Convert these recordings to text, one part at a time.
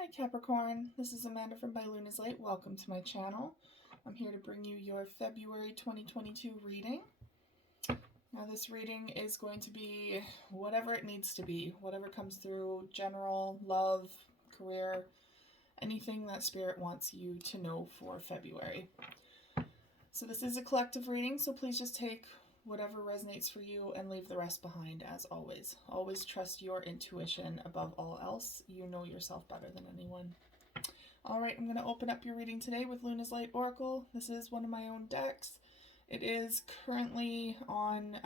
Hi Capricorn, this is Amanda from By Luna's Light. Welcome to my channel. I'm here to bring you your February 2022 reading. Now this reading is going to be whatever it needs to be, whatever comes through, general, love, career, anything that Spirit wants you to know for February. So this is a collective reading, so please just take whatever resonates for you and leave the rest behind as always. Always trust your intuition above all else. You know yourself better than anyone. Alright, I'm going to open up your reading today with Luna's Light Oracle. This is one of my own decks. It is currently on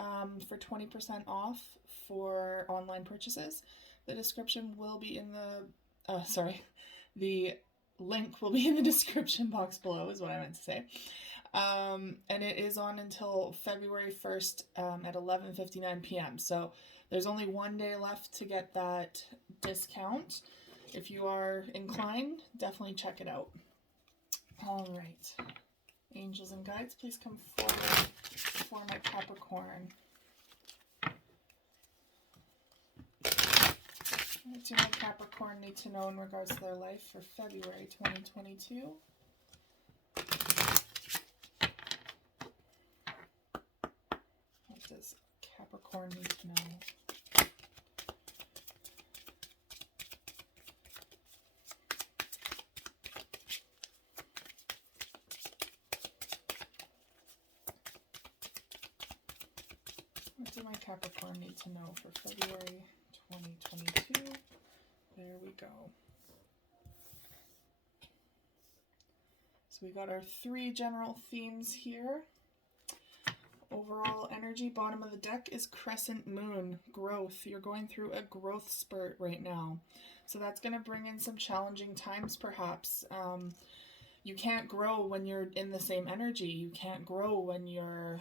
for 20% off for online purchases. The description will be in the link will be in the description box below is what I meant to say. And it is on until February 1st at 11:59 p.m. So there's only one day left to get that discount. If you are inclined, definitely check it out. All right. Angels and guides, please come forward for my Capricorn. What do my Capricorn need to know in regards to their life for February 2022? What does Capricorn need to know? What do my Capricorn need to know for February 2022? There we go. So we got our three general themes here. Overall energy, bottom of the deck is crescent moon, growth. You're going through a growth spurt right now. So that's going to bring in some challenging times perhaps. You can't grow when you're in the same energy. You can't grow when you're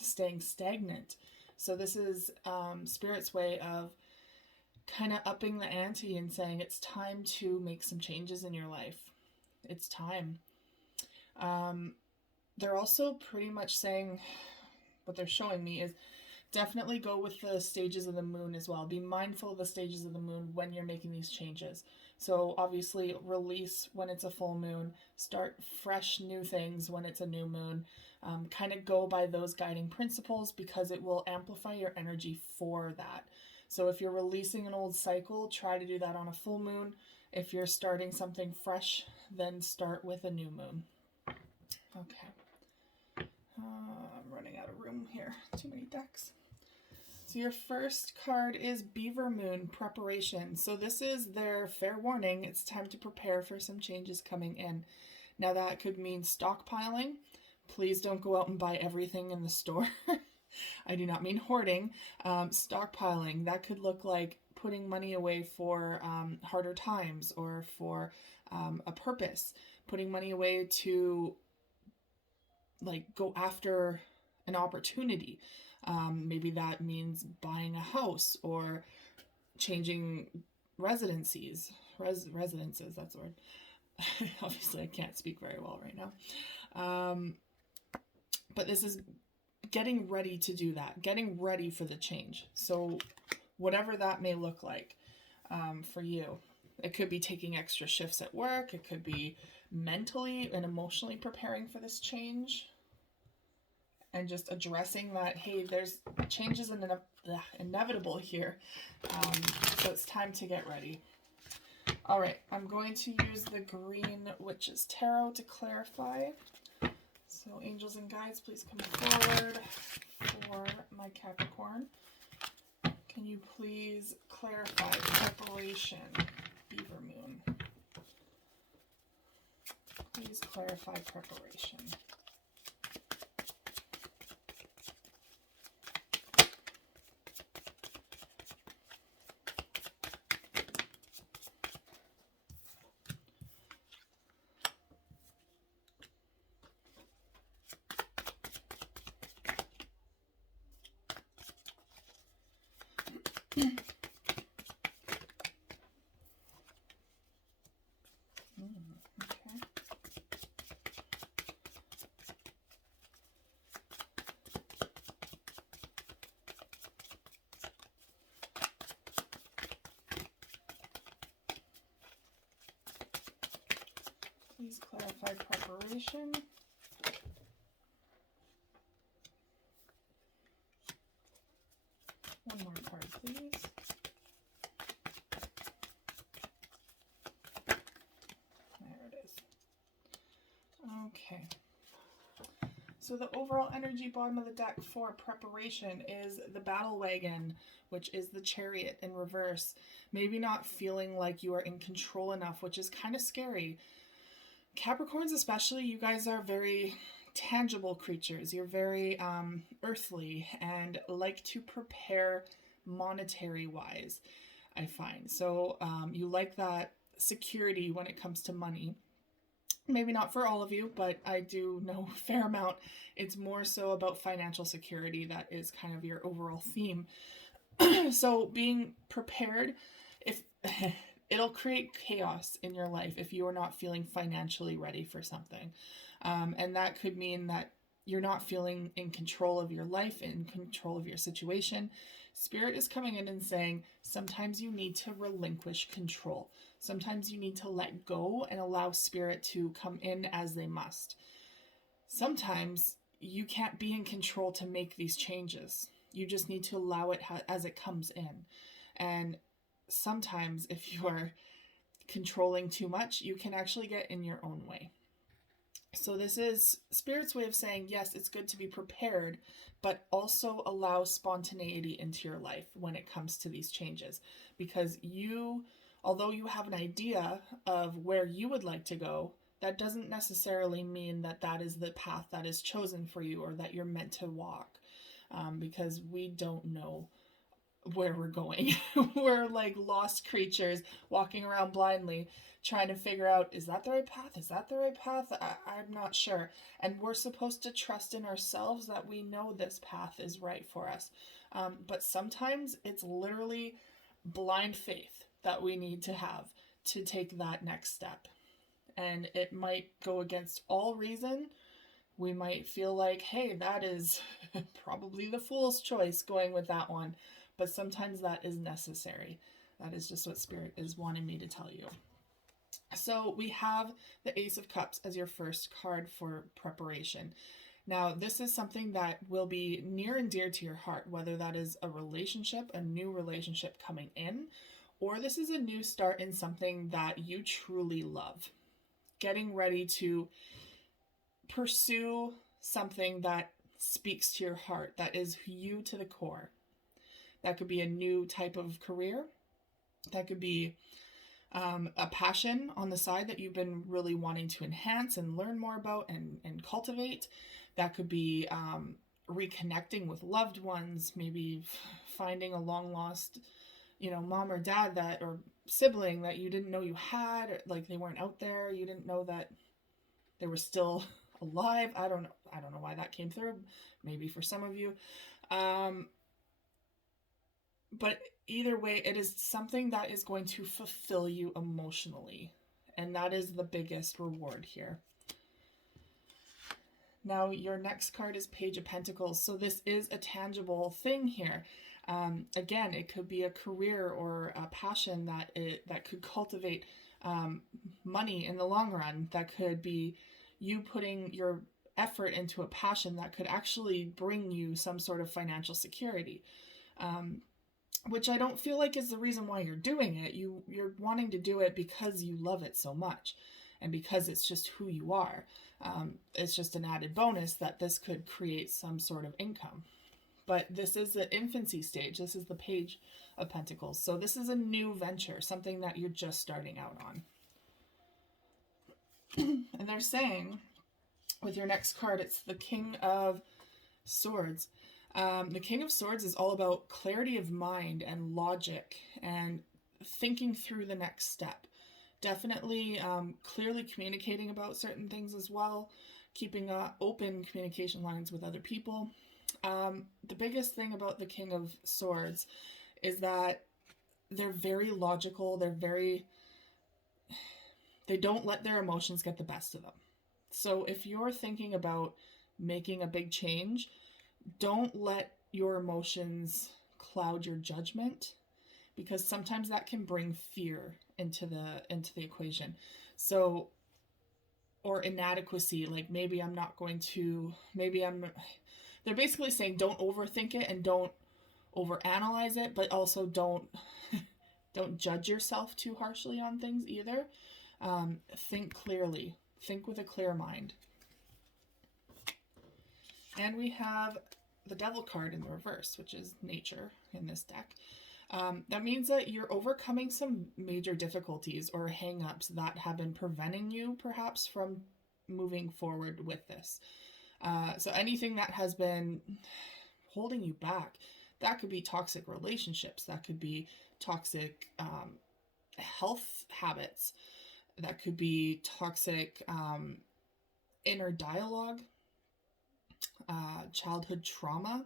staying stagnant. So this is Spirit's way of kind of upping the ante and saying it's time to make some changes in your life. It's time. They're also pretty much saying, what they're showing me is definitely go with the stages of the moon as well. Be mindful of the stages of the moon when you're making these changes. So obviously release when it's a full moon, start fresh new things when it's a new moon. Kind of go by those guiding principles because it will amplify your energy for that. So if you're releasing an old cycle, try to do that on a full moon. If you're starting something fresh, then start with a new moon. Okay. I'm running out of room here. Too many decks. So your first card is Beaver Moon, Preparation. So this is their fair warning. It's time to prepare for some changes coming in. Now that could mean stockpiling. Please don't go out and buy everything in the store. I do not mean hoarding. Stockpiling. That could look like putting money away for harder times or for a purpose. Putting money away to go after an opportunity. Maybe that means buying a house or changing residences, that's the word. Obviously I can't speak very well right now. But this is getting ready to do that, getting ready for the change. So whatever that may look like for you. It could be taking extra shifts at work. It could be mentally and emotionally preparing for this change and just addressing that, hey, there's changes inevitable here. So it's time to get ready. All right, I'm going to use the Green Witch's Tarot to clarify. So angels and guides, please come forward for my Capricorn. Can you please clarify preparation, Beaver Moon? Please clarify preparation. Please clarify preparation. One more card, please. There it is. Okay. So the overall energy bottom of the deck for preparation is the Battle Wagon, which is the Chariot in reverse. Maybe not feeling like you are in control enough, which is kind of scary. Capricorns especially, you guys are very tangible creatures. You're very earthly and like to prepare monetary wise, I find. So you like that security when it comes to money. Maybe not for all of you, but I do know a fair amount. It's more so about financial security. That is kind of your overall theme. So being prepared, if it'll create chaos in your life if you are not feeling financially ready for something. And that could mean that you're not feeling in control of your life, in control of your situation. Spirit is coming in and saying, sometimes you need to relinquish control. Sometimes you need to let go and allow Spirit to come in as they must. Sometimes you can't be in control to make these changes. You just need to allow it as it comes in. And sometimes if you are controlling too much, you can actually get in your own way. So this is Spirit's way of saying, yes, it's good to be prepared, but also allow spontaneity into your life when it comes to these changes. Because you, although you have an idea of where you would like to go, that doesn't necessarily mean that that is the path that is chosen for you or that you're meant to walk. Because we don't know where we're going. We're like lost creatures walking around blindly trying to figure out, is that the right path? Is that the right path? I'm not sure. And we're supposed to trust in ourselves that we know this path is right for us. But sometimes it's literally blind faith that we need to have to take that next step. And it might go against all reason. We might feel like, hey, that is probably the fool's choice going with that one. But sometimes that is necessary. That is just what Spirit is wanting me to tell you. So we have the Ace of Cups as your first card for preparation. Now, this is something that will be near and dear to your heart, whether that is a relationship, a new relationship coming in, or this is a new start in something that you truly love. Getting ready to pursue something that speaks to your heart, that is you to the core. That could be a new type of career. That could be a passion on the side that you've been really wanting to enhance and learn more about and cultivate. That could be reconnecting with loved ones, maybe finding a long lost, mom or dad or sibling that you didn't know you had, or like they weren't out there. You didn't know that they were still alive. I don't know why that came through. Maybe for some of you. But either way, it is something that is going to fulfill you emotionally. And that is the biggest reward here. Now, your next card is Page of Pentacles. So this is a tangible thing here. Again, it could be a career or a passion that could cultivate money in the long run. That could be you putting your effort into a passion that could actually bring you some sort of financial security. Which I don't feel like is the reason why you're doing it. You're wanting to do it because you love it so much and because it's just who you are. It's just an added bonus that this could create some sort of income. But this is the infancy stage. This is the Page of Pentacles. So this is a new venture, something that you're just starting out on. And they're saying, with your next card, it's the King of Swords. The King of Swords is all about clarity of mind and logic and thinking through the next step. Definitely clearly communicating about certain things as well, keeping open communication lines with other people. The biggest thing about the King of Swords is that they're very logical. They don't let their emotions get the best of them. So if you're thinking about making a big change, don't let your emotions cloud your judgment, because sometimes that can bring fear into the equation. So or inadequacy, like maybe I'm not going to, they're basically saying don't overthink it and don't overanalyze it, but also don't judge yourself too harshly on things either. Think clearly. Think with a clear mind. And we have the Devil card in the reverse, which is nature in this deck. That means that you're overcoming some major difficulties or hang-ups that have been preventing you perhaps from moving forward with this. So anything that has been holding you back, that could be toxic relationships, that could be toxic health habits, that could be toxic inner dialogue, childhood trauma,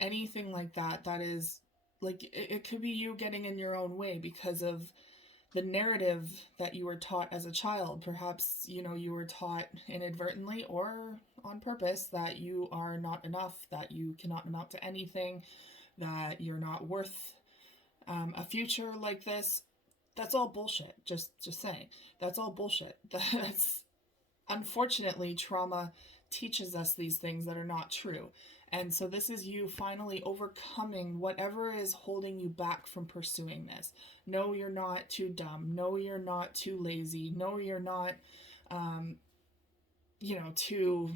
anything like that. That is like, it could be you getting in your own way because of the narrative that you were taught as a child. Perhaps, you know, you were taught inadvertently or on purpose that you are not enough, that you cannot amount to anything, that you're not worth a future like this. That's all bullshit. Just saying. That's all bullshit. That's, unfortunately, trauma teaches us these things that are not true. And so this is you finally overcoming whatever is holding you back from pursuing this. No, you're not too dumb. No, you're not too lazy. No, you're not, too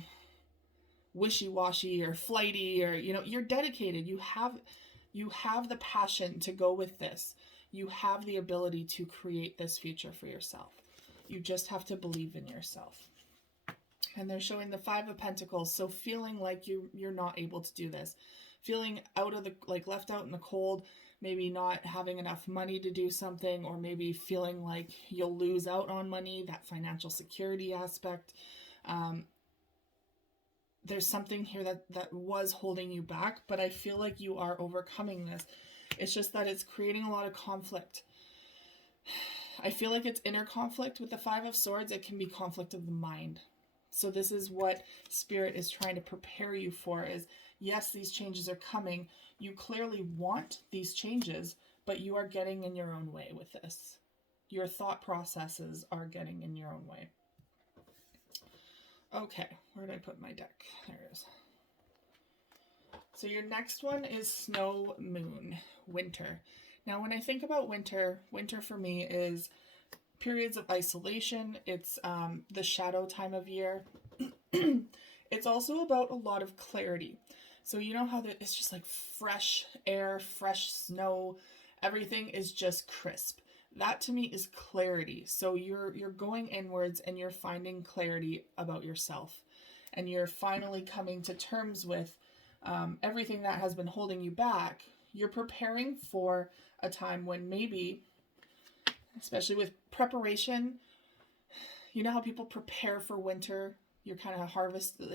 wishy-washy or flighty, or, you're dedicated. You have the passion to go with this. You have the ability to create this future for yourself. You just have to believe in yourself. And they're showing the Five of Pentacles. So feeling like you're not able to do this, feeling left out in the cold, maybe not having enough money to do something, or maybe feeling like you'll lose out on money, that financial security aspect. There's something here that was holding you back, but I feel like you are overcoming this. It's just that it's creating a lot of conflict. I feel like it's inner conflict with the Five of Swords. It can be conflict of the mind. So this is what Spirit is trying to prepare you for, is yes, these changes are coming. You clearly want these changes, but you are getting in your own way with this. Your thought processes are getting in your own way. Okay, where did I put my deck? There it is. So your next one is Snow, Moon, Winter. Now, when I think about winter for me is periods of isolation. It's the shadow time of year. It's also about a lot of clarity. So you know how it's just like fresh air, fresh snow, everything is just crisp. That to me is clarity. So you're going inwards and you're finding clarity about yourself. And you're finally coming to terms with everything that has been holding you back. You're preparing for a time when maybe, especially with preparation, you know how people prepare for winter? You're kind of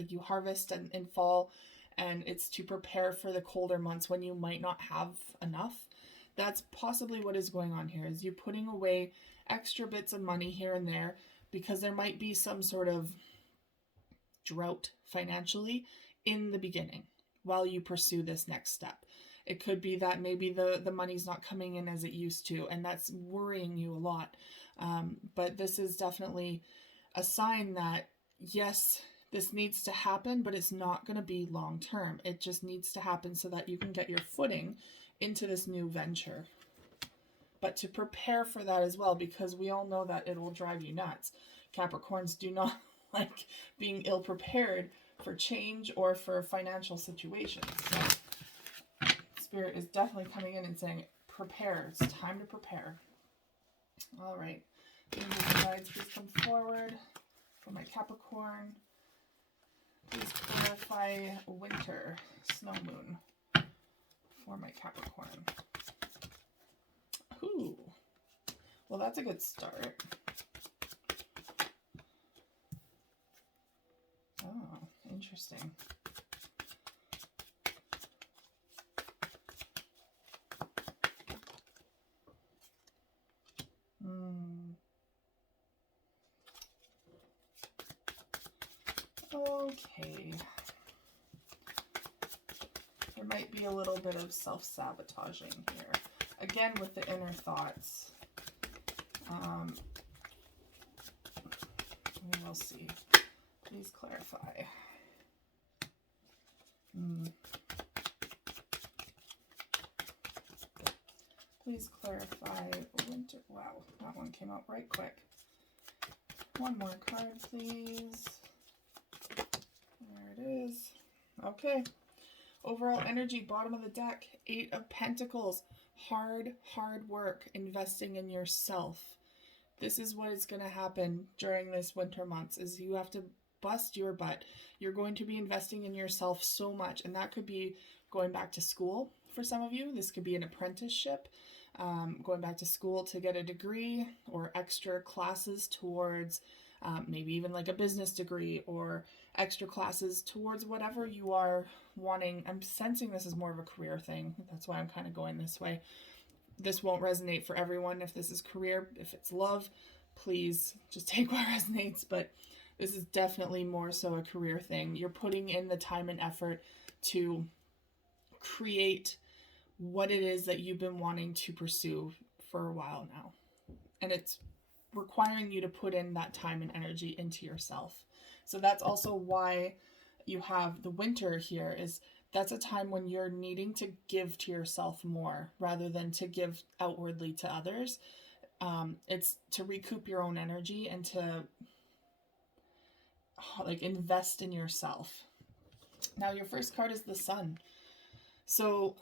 you harvest in fall, and it's to prepare for the colder months when you might not have enough. That's possibly what is going on here, is you putting away extra bits of money here and there because there might be some sort of drought financially in the beginning while you pursue this next step. It could be that maybe the money's not coming in as it used to, and that's worrying you a lot. But this is definitely a sign that, yes, this needs to happen, but it's not going to be long term. It just needs to happen so that you can get your footing into this new venture. But to prepare for that as well, because we all know that it will drive you nuts. Capricorns do not like being ill-prepared for change or for financial situations. So Spirit is definitely coming in and saying, prepare. It's time to prepare. All right. Angels and guides, please come forward for my Capricorn. Please clarify winter, snow, moon for my Capricorn. Ooh. Well, that's a good start. Oh, interesting. Okay. There might be a little bit of self-sabotaging here. Again, with the inner thoughts. We will else see? Please clarify. Please clarify winter. Wow, that one came out right quick. One more card, please. There it is. Okay. Overall energy, bottom of the deck, 8 of Pentacles. Hard work, investing in yourself. This is what is going to happen during this winter months, is you have to bust your butt. You're going to be investing in yourself so much, and that could be going back to school for some of you. This could be an apprenticeship, going back to school to get a degree, or extra classes towards maybe even like a business degree, or extra classes towards whatever you are wanting. I'm sensing this is more of a career thing. That's why I'm kind of going this way. This won't resonate for everyone. If this is career, if it's love, please just take what resonates. But this is definitely more so a career thing. You're putting in the time and effort to create what it is that you've been wanting to pursue for a while now. And it's requiring you to put in that time and energy into yourself. So that's also why you have the winter here, is that's a time when you're needing to give to yourself more rather than to give outwardly to others. It's to recoup your own energy and to like invest in yourself. Now your first card is the Sun. So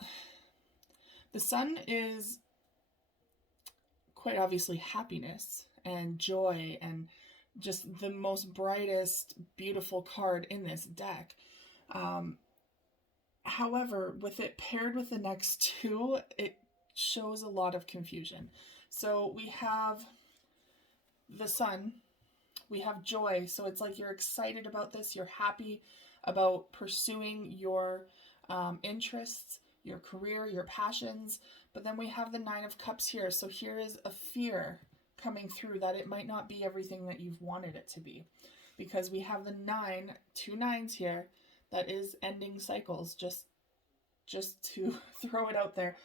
the Sun is quite obviously happiness and joy and just the most brightest, beautiful card in this deck. However, with it paired with the next two, it shows a lot of confusion. So we have the Sun, we have joy. So it's like you're excited about this, you're happy about pursuing your interests, your career, your passions. But then we have the Nine of Cups here. So here is a fear coming through that it might not be everything that you've wanted it to be. Because we have the 9, 2 nines here, that is ending cycles, just to throw it out there.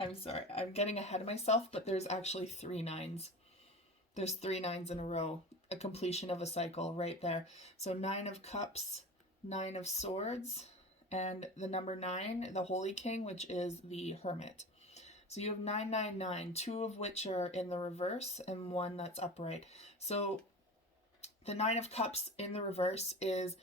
I'm sorry, I'm getting ahead of myself, but there's actually 3 nines. There's 3 nines in a row, a completion of a cycle right there. So 9 of Cups, 9 of Swords, and the number 9, the Holy King, which is the Hermit. So you have 999, 2 of which are in the reverse and 1 that's upright. So the 9 of Cups in the reverse is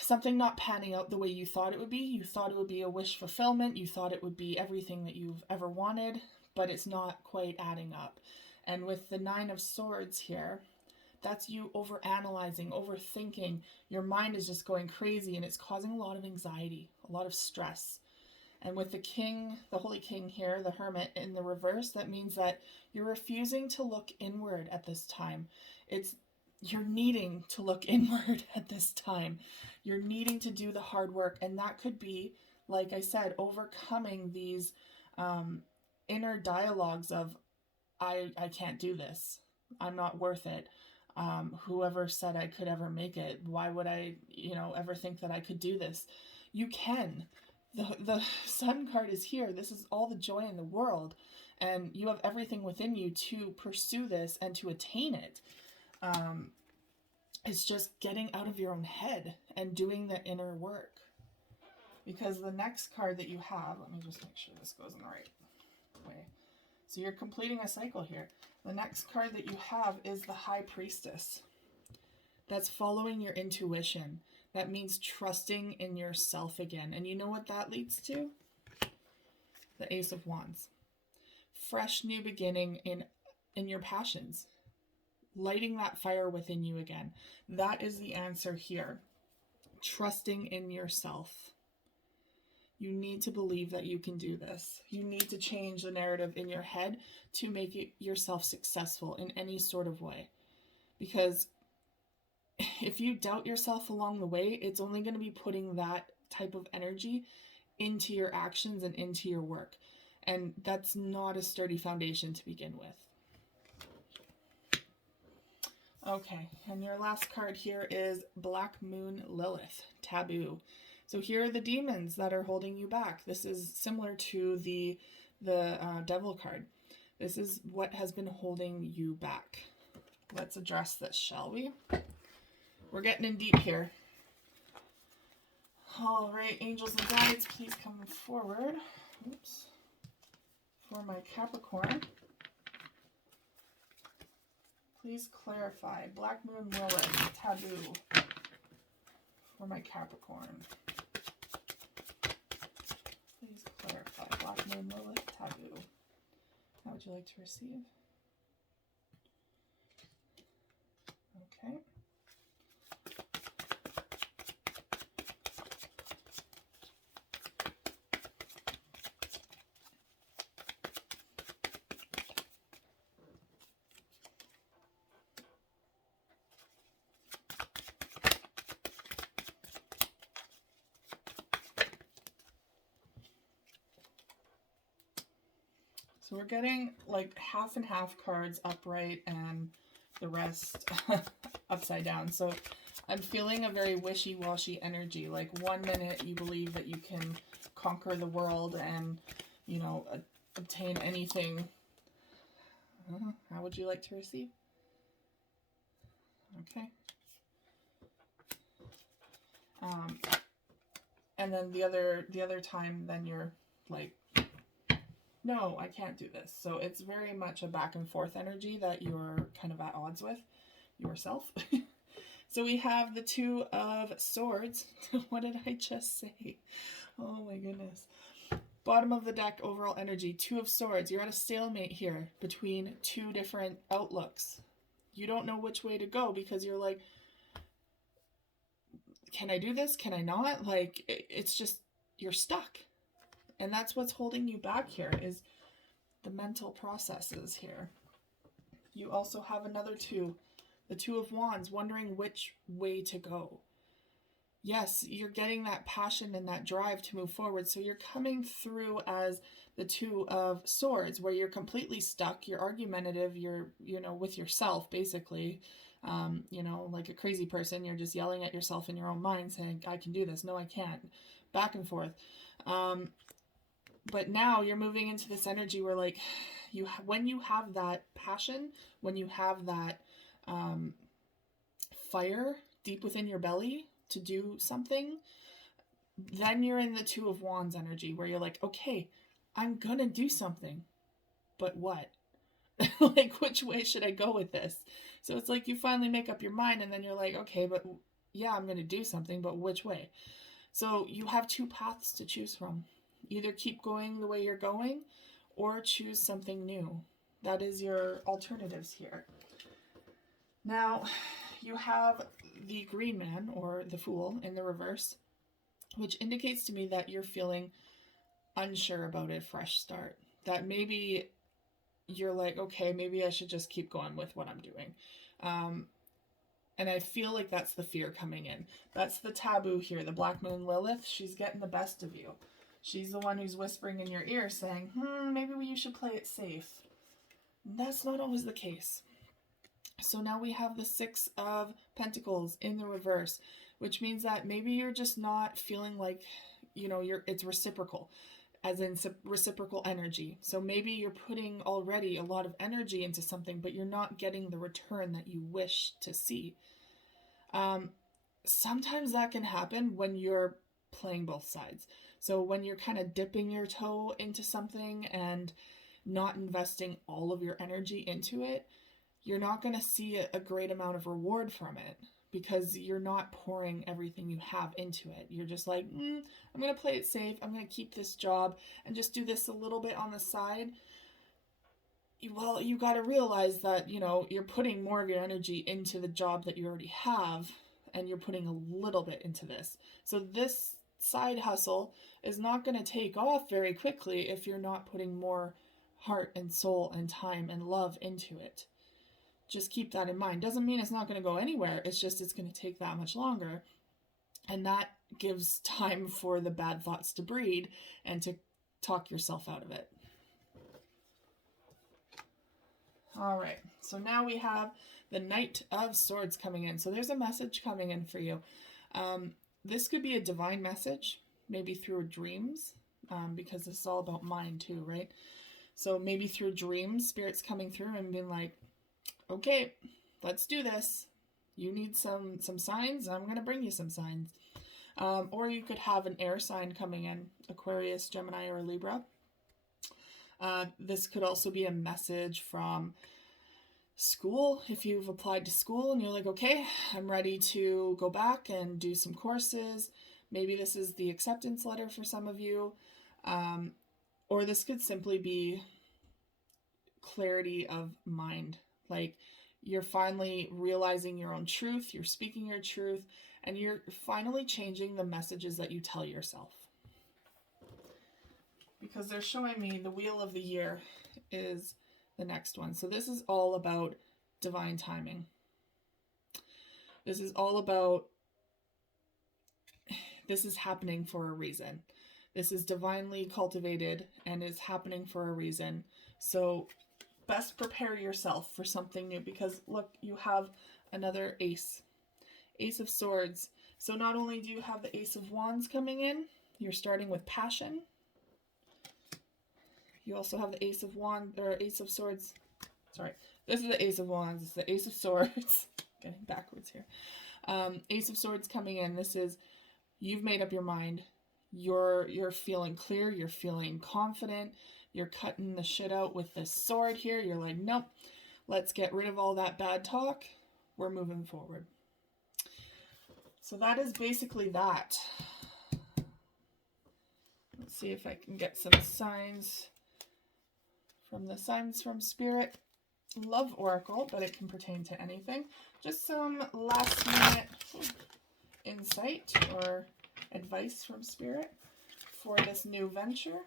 something not panning out the way you thought it would be. You thought it would be a wish fulfillment. You thought it would be everything that you've ever wanted, but it's not quite adding up. And with the 9 of Swords here, that's you overanalyzing, overthinking. Your mind is just going crazy and it's causing a lot of anxiety, a lot of stress. And with the King, the Holy King here, the Hermit in the reverse, that means that you're refusing to look inward at this time. You're needing to look inward at this time. You're needing to do the hard work. And that could be, like I said, overcoming these inner dialogues of, I can't do this. I'm not worth it. Whoever said I could ever make it? Why would I, ever think that I could do this? You can. The Sun card is here. This is all the joy in the world. And you have everything within you to pursue this and to attain it. It's just getting out of your own head and doing the inner work. Because the next card that you have, let me just make sure this goes in the right way. So you're completing a cycle here. The next card that you have is the High Priestess. That's following your intuition. That means trusting in yourself again. And you know what that leads to? The Ace of Wands. Fresh new beginning in your passions. Lighting that fire within you again. That is the answer here. Trusting in yourself. You need to believe that you can do this. You need to change the narrative in your head to make it yourself successful in any sort of way. Because if you doubt yourself along the way, it's only going to be putting that type of energy into your actions and into your work. And that's not a sturdy foundation to begin with. Okay, and your last card here is Black Moon Lilith, Taboo. So here are the demons that are holding you back. This is similar to the Devil card. This is what has been holding you back. Let's address this, shall we? We're getting in deep here. All right, angels and guides, please come forward. Oops. For my Capricorn. Please clarify. Black Moon, Lilith, Taboo. For my Capricorn. Please clarify. Black Moon, Lilith, Taboo. How would you like to receive? Okay. So we're getting like half and half cards upright and the rest upside down. So I'm feeling a very wishy-washy energy. Like 1 minute you believe that you can conquer the world and, you know, obtain anything. How would you like to receive? Okay. And then the other time, then you're like, no, I can't do this. So it's very much a back and forth energy that you're kind of at odds with yourself. So we have the Two of Swords. What did I just say? Oh my goodness. Bottom of the deck, overall energy, Two of Swords. You're at a stalemate here between two different outlooks. You don't know which way to go because you're like, can I do this? Can I not? Like, it's just, you're stuck. And that's what's holding you back here, is the mental processes here. You also have another two, the Two of Wands, wondering which way to go. Yes, you're getting that passion and that drive to move forward. So you're coming through as the Two of Swords, where you're completely stuck. You're argumentative. You're, you know, with yourself, basically. You know, like a crazy person. You're just yelling at yourself in your own mind saying, I can do this. No, I can't. Back and forth. But now you're moving into this energy where, like, when you have that passion, when you have that fire deep within your belly to do something, then you're in the Two of Wands energy where you're like, okay, I'm gonna do something, but what? Like, which way should I go with this? So it's like you finally make up your mind, and then you're like, okay, but yeah, I'm gonna do something, but which way? So you have two paths to choose from. Either keep going the way you're going or choose something new. That is your alternatives here. Now, you have the Green Man, or the Fool, in the reverse, which indicates to me that you're feeling unsure about a fresh start. That maybe you're like, okay, maybe I should just keep going with what I'm doing. And I feel like that's the fear coming in. That's the Taboo here, the Black Moon Lilith. She's getting the best of you. She's the one who's whispering in your ear saying, maybe you should play it safe. That's not always the case. So now we have the Six of Pentacles in the reverse, which means that maybe you're just not feeling like, you know, it's reciprocal, as in reciprocal energy. So maybe you're putting already a lot of energy into something, but you're not getting the return that you wish to see. Sometimes that can happen when you're playing both sides. So when you're kind of dipping your toe into something and not investing all of your energy into it, you're not going to see a great amount of reward from it because you're not pouring everything you have into it. You're just like, I'm going to play it safe. I'm going to keep this job and just do this a little bit on the side. Well, you got to realize that, you know, you're putting more of your energy into the job that you already have, and you're putting a little bit into this. So this side hustle is not going to take off very quickly if you're not putting more heart and soul and time and love into it. Just keep that in mind. Doesn't mean it's not going to go anywhere. It's just it's going to take that much longer. And that gives time for the bad thoughts to breed and to talk yourself out of it. All right. So now we have the Knight of Swords coming in. So there's a message coming in for you. This could be a divine message, maybe through dreams, because this is all about mind too, right? So maybe through dreams, Spirit's coming through and being like, okay, let's do this. You need some signs, I'm going to bring you some signs. Or you could have an air sign coming in, Aquarius, Gemini, or Libra. This could also be a message from school. If you've applied to school and you're like, okay, I'm ready to go back and do some courses. Maybe this is the acceptance letter for some of you. Or this could simply be clarity of mind. Like, you're finally realizing your own truth, you're speaking your truth, and you're finally changing the messages that you tell yourself. Because they're showing me the wheel of the year is the next one. So this is all about divine timing. This is all about, this is happening for a reason. This is divinely cultivated and is happening for a reason. So best prepare yourself for something new, because look, you have another ace. Ace of Swords. So not only do you have the Ace of Wands coming in, you're starting with passion. You also have the Ace of Wands, or Ace of Swords. Sorry, this is the Ace of Wands. It's the Ace of Swords. Getting backwards here. Ace of Swords coming in. This is, you've made up your mind. You're feeling clear. You're feeling confident. You're cutting the shit out with this sword here. You're like, nope, let's get rid of all that bad talk. We're moving forward. So that is basically that. Let's see if I can get some signs from the Signs from Spirit Love Oracle, but it can pertain to anything. Just some last minute insight or advice from Spirit for this new venture.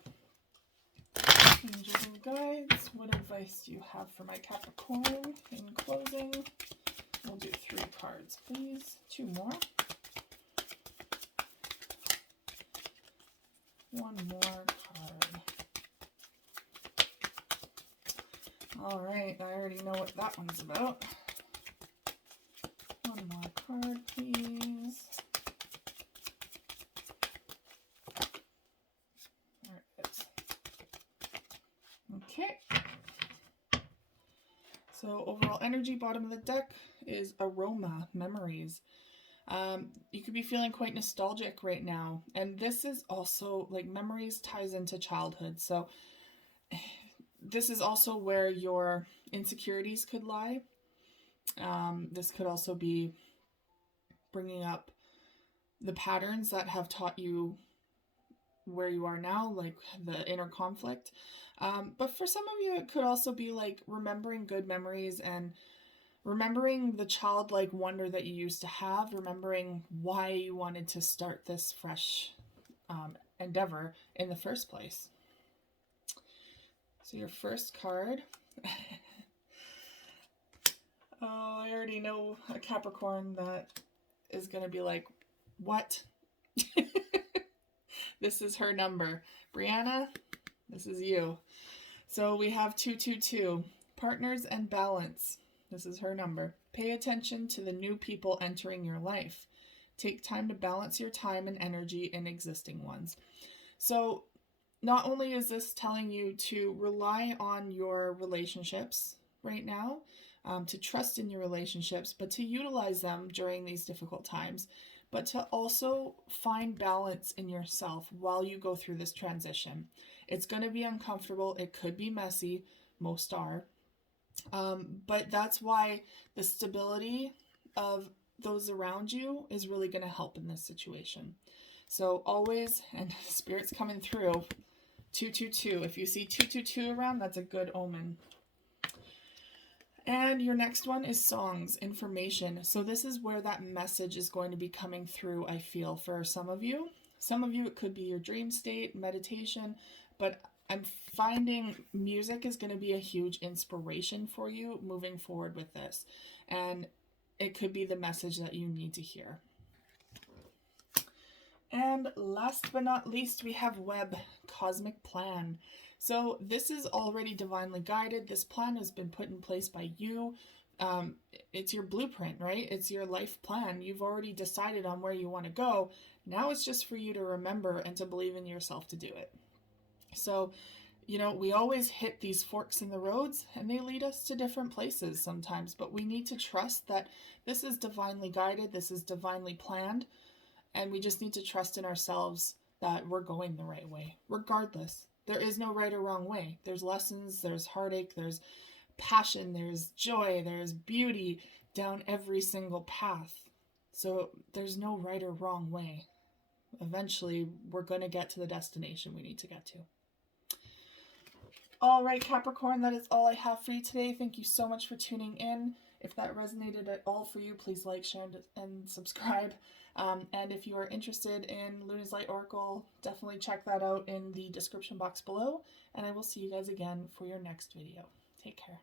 Angels and guides, what advice do you have for my Capricorn in closing? We'll do 3 cards, please. 2 more. 1 more card. All right, I already know what that one's about. 1 more card, please. There it is. Okay. So overall energy, bottom of the deck is aroma, memories. You could be feeling quite nostalgic right now. And this is also, like, memories ties into childhood. So this is also where your insecurities could lie. This could also be bringing up the patterns that have taught you where you are now, like the inner conflict. But for some of you, it could also be like remembering good memories and remembering the childlike wonder that you used to have, remembering why you wanted to start this fresh endeavor in the first place. So your first card. Oh, I already know a Capricorn that is going to be like, what? This is her number. Brianna, this is you. So we have 222, partners and balance. This is her number. Pay attention to the new people entering your life. Take time to balance your time and energy in existing ones. So not only is this telling you to rely on your relationships right now, to trust in your relationships, but to utilize them during these difficult times, but to also find balance in yourself while you go through this transition. It's going to be uncomfortable. It could be messy. Most are. But that's why the stability of those around you is really going to help in this situation. So always, and Spirit's coming through, 222. If you see 222 around, that's a good omen. And your next one is songs, information. So this is where that message is going to be coming through, I feel, for some of you. Some of you, it could be your dream state, meditation, but I'm finding music is going to be a huge inspiration for you moving forward with this. And it could be the message that you need to hear. And last but not least, we have Web, Cosmic Plan. So this is already divinely guided. This plan has been put in place by you. It's your blueprint, right? It's your life plan. You've already decided on where you want to go. Now it's just for you to remember and to believe in yourself to do it. So You know, we always hit these forks in the roads and they lead us to different places sometimes, but we need to trust that this is divinely guided, this is divinely planned, and we just need to trust in ourselves that we're going the right way, regardless. There is no right or wrong way. There's lessons, there's heartache, there's passion, there's joy, there's beauty down every single path. So there's no right or wrong way. Eventually, we're going to get to the destination we need to get to. All right, Capricorn, that is all I have for you today. Thank you so much for tuning in. If that resonated at all for you, please like, share, and subscribe. And if you are interested in Luna's Light Oracle, definitely check that out in the description box below. And I will see you guys again for your next video. Take care.